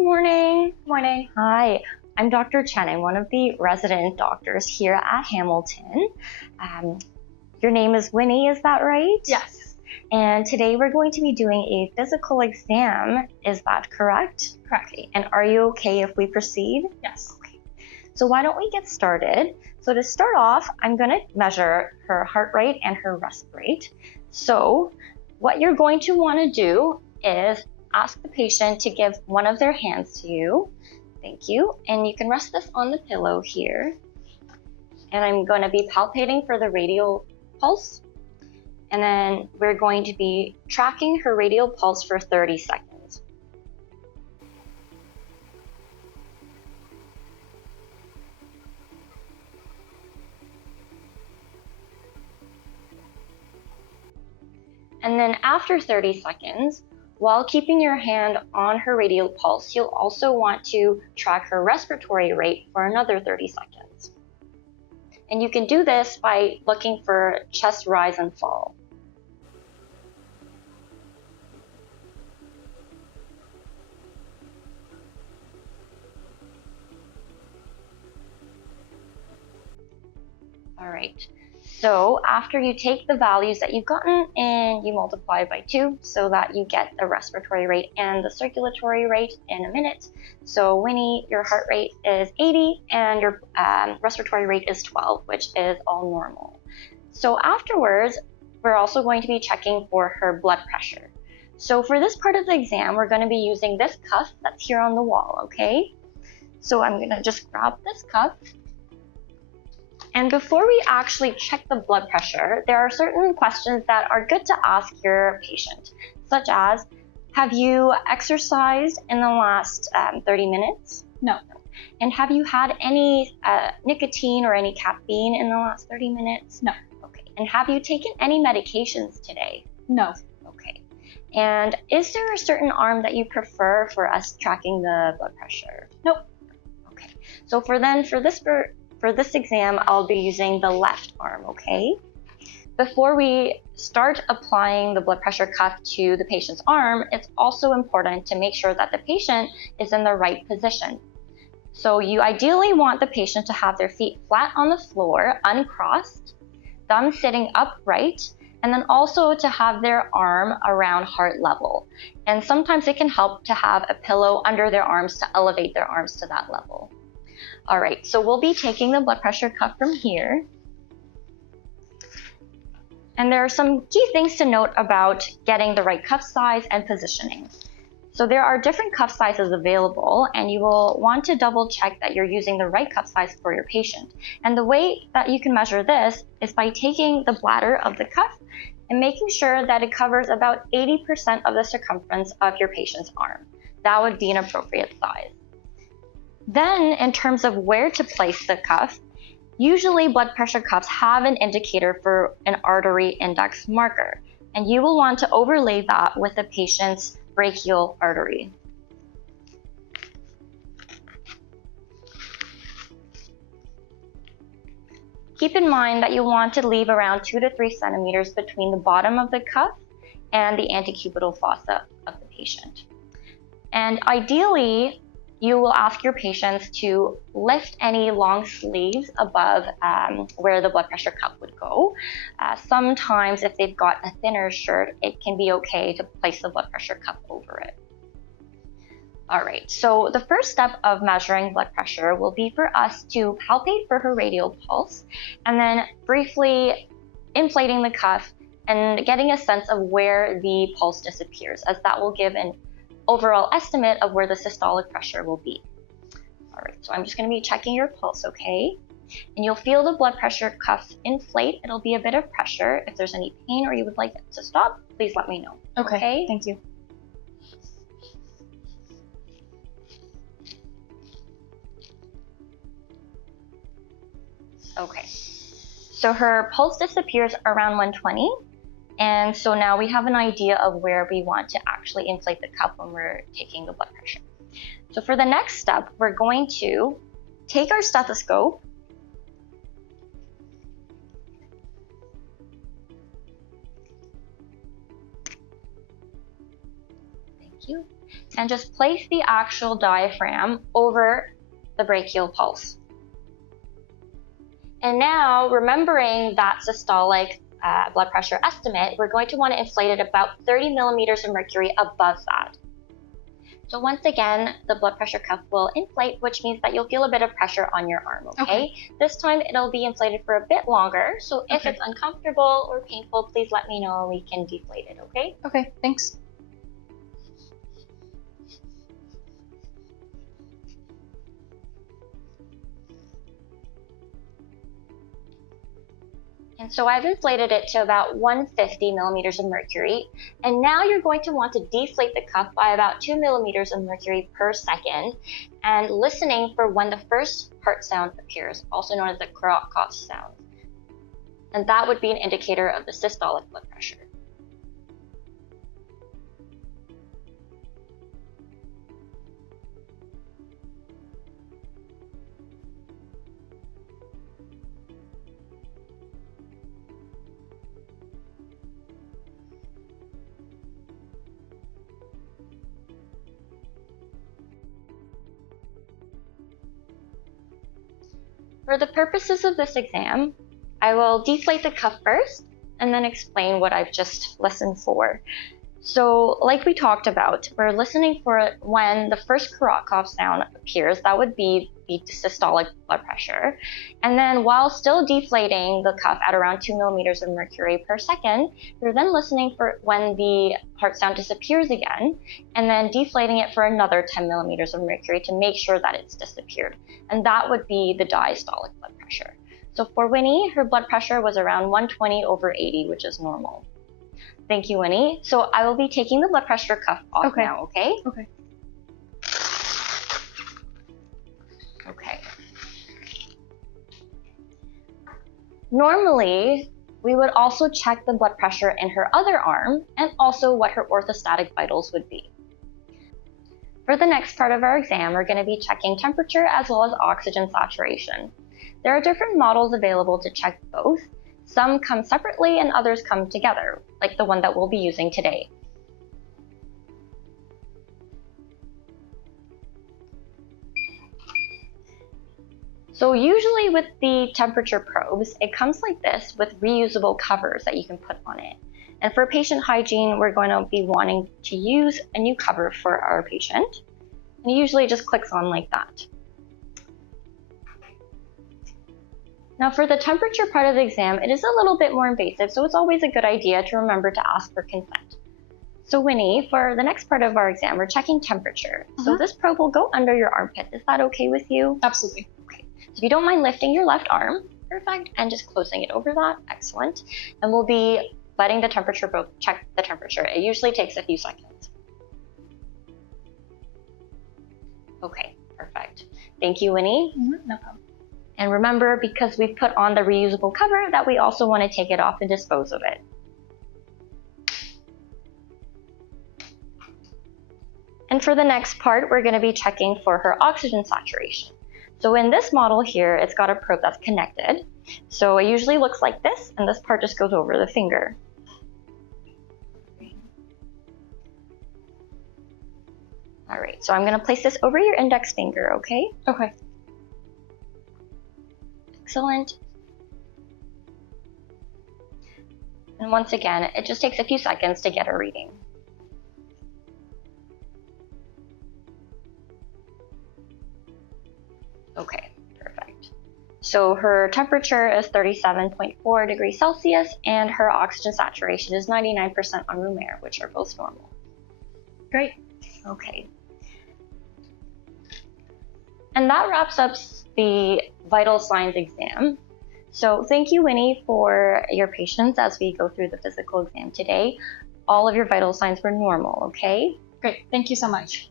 morning. Morning. Hi, I'm Dr. Chen. I'm one of the resident doctors here at Hamilton. Your name is Winnie, is that right? Yes. And today we're going to be doing a physical exam. Is that correct? Correct. Okay. And are you okay if we proceed? Yes. Okay. So why don't we get started? So to start off, I'm going to measure her heart rate and her rest rate. So what you're going to want to do is ask the patient to give one of their hands to you. Thank you. And you can rest this on the pillow here. And I'm going to be palpating for the radial pulse. And then we're going to be tracking her radial pulse for 30 seconds. And then after 30 seconds, while keeping your hand on her radial pulse, you'll also want to track her respiratory rate for another 30 seconds. And you can do this by looking for chest rise and fall. All right. So after you take the values that you've gotten and you multiply by 2 so that you get the respiratory rate and the circulatory rate in a minute. So Winnie, your heart rate is 80 and your respiratory rate is 12, which is all normal. So afterwards, we're also going to be checking for her blood pressure. So for this part of the exam, we're going to be using this cuff that's here on the wall, okay? So I'm going to just grab this cuff. And before we actually check the blood pressure, there are certain questions that are good to ask your patient, such as, have you exercised in the last 30 minutes? No. And have you had any nicotine or any caffeine in the last 30 minutes? No. Okay. And have you taken any medications today? No. Okay. And is there a certain arm that you prefer for us tracking the blood pressure? Nope. Okay. So for this exam, I'll be using the left arm, okay? Before we start applying the blood pressure cuff to the patient's arm, it's also important to make sure that the patient is in the right position. So you ideally want the patient to have their feet flat on the floor, uncrossed, thumb sitting upright, and then also to have their arm around heart level. And sometimes it can help to have a pillow under their arms to elevate their arms to that level. All right, so we'll be taking the blood pressure cuff from here. And there are some key things to note about getting the right cuff size and positioning. So there are different cuff sizes available, and you will want to double check that you're using the right cuff size for your patient. And the way that you can measure this is by taking the bladder of the cuff and making sure that it covers about 80% of the circumference of your patient's arm. That would be an appropriate size. Then, in terms of where to place the cuff, usually blood pressure cuffs have an indicator for an artery index marker, and you will want to overlay that with the patient's brachial artery. Keep in mind that you want to leave around 2 to 3 centimeters between the bottom of the cuff and the antecubital fossa of the patient. And ideally, you will ask your patients to lift any long sleeves above where the blood pressure cuff would go. Sometimes if they've got a thinner shirt, it can be okay to place the blood pressure cuff over it. All right, so the first step of measuring blood pressure will be for us to palpate for her radial pulse and then briefly inflating the cuff and getting a sense of where the pulse disappears, as that will give an overall estimate of where the systolic pressure will be. All right, so I'm just going to be checking your pulse, okay? And you'll feel the blood pressure cuff inflate. It'll be a bit of pressure. If there's any pain or you would like it to stop, please let me know. Okay? Thank you. Okay, so her pulse disappears around 120. And so now we have an idea of where we want to actually inflate the cuff when we're taking the blood pressure. So for the next step, we're going to take our stethoscope you. And just place the actual diaphragm over the brachial pulse. And now, remembering that systolic blood pressure estimate, we're going to want to inflate it about 30 millimeters of mercury above that. So once again, the blood pressure cuff will inflate, which means that you'll feel a bit of pressure on your arm, okay? This time it'll be inflated for a bit longer, so if it's uncomfortable or painful, please let me know and we can deflate it, okay? Okay, thanks. And so I've inflated it to about 150 millimeters of mercury. And now you're going to want to deflate the cuff by about 2 millimeters of mercury per second, and listening for when the first heart sound appears, also known as the Kurot cough sound. And that would be an indicator of the systolic blood pressure. For the purposes of this exam, I will deflate the cuff first and then explain what I've just listened for. So like we talked about, we're listening for when the first Kurot cough sound appears. That would be the systolic blood pressure. And then while still deflating the cuff at around 2 millimeters of mercury per second, we're then listening for when the heart sound disappears again, and then deflating it for another 10 millimeters of mercury to make sure that it's disappeared. And that would be the diastolic blood pressure. So for Winnie, her blood pressure was around 120/80, which is normal. Thank you, Winnie. So I will be taking the blood pressure cuff off now, okay? Okay. Okay. Normally, we would also check the blood pressure in her other arm and also what her orthostatic vitals would be. For the next part of our exam, we're going to be checking temperature as well as oxygen saturation. There are different models available to check both. Some come separately and others come together, like the one that we'll be using today. So usually with the temperature probes, it comes like this with reusable covers that you can put on it. And for patient hygiene, we're going to be wanting to use a new cover for our patient. And it usually just clicks on like that. Now for the temperature part of the exam, it is a little bit more invasive, so it's always a good idea to remember to ask for consent. So Winnie, for the next part of our exam, we're checking temperature. So this probe will go under your armpit. Is that okay with you? Absolutely. Okay. So if you don't mind lifting your left arm, perfect, and just closing it over that, excellent. And we'll be letting the temperature probe check the temperature. It usually takes a few seconds. Okay, perfect. Thank you, Winnie. No problem. And remember, because we've put on the reusable cover, that we also want to take it off and dispose of it. And for the next part, we're going to be checking for her oxygen saturation. So in this model here, it's got a probe that's connected. So it usually looks like this, and this part just goes over the finger. All right, so I'm going to place this over your index finger, okay? Okay. Excellent. And once again, it just takes a few seconds to get a reading. Okay, perfect. So her temperature is 37.4 degrees Celsius and her oxygen saturation is 99% on room air, which are both normal. Great. Okay. And that wraps up the vital signs exam. So thank you, Winnie, for your patience as we go through the physical exam today. All of your vital signs were normal, okay? Great. Thank you so much.